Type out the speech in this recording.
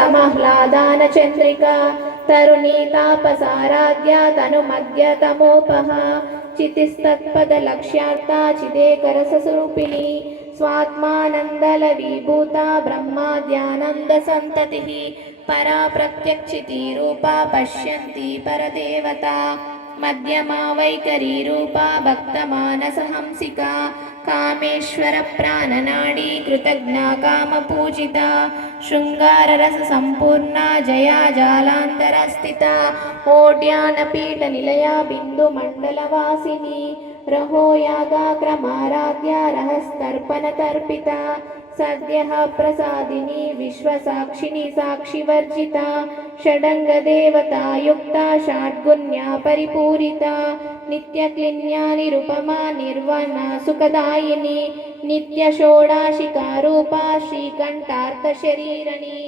समह्लादानचन्द्रिका तरुणीतापसाराध्या तनुमद्यतमोपहा चितिस्तत्पदलक्ष्यार्था चिदेकरसस्वरूपिणी स्वात्मानन्दलवीभूता ब्रह्माद्यानन्दसन्ततिः परा प्रत्यक्षितिरूपा पश्यन्ती परदेवता मध्यमा वैखरीरूपा भक्तमानसहंसिका कामेश्वरप्राणनाडी कृतज्ञा कामपूजिता शृङ्गाररससम्पूर्णा जया जालान्तरस्थिता ओड्यानपीठनिलया बिन्दुमण्डलवासिनी रहो यागाक्रमाराध्या रहस्तर्पणतर्पिता सद्यः प्रसादिनी विश्वसाक्षिणी साक्षिवर्जिता षडङ्गदेवता युक्ता षड्गुण्या परिपूरिता नित्यक्लिन्या निरुपमा निर्वाणा सुखदायिनी नित्यषोडाशिकारूपा श्रीकण्ठार्थशरीरिणी।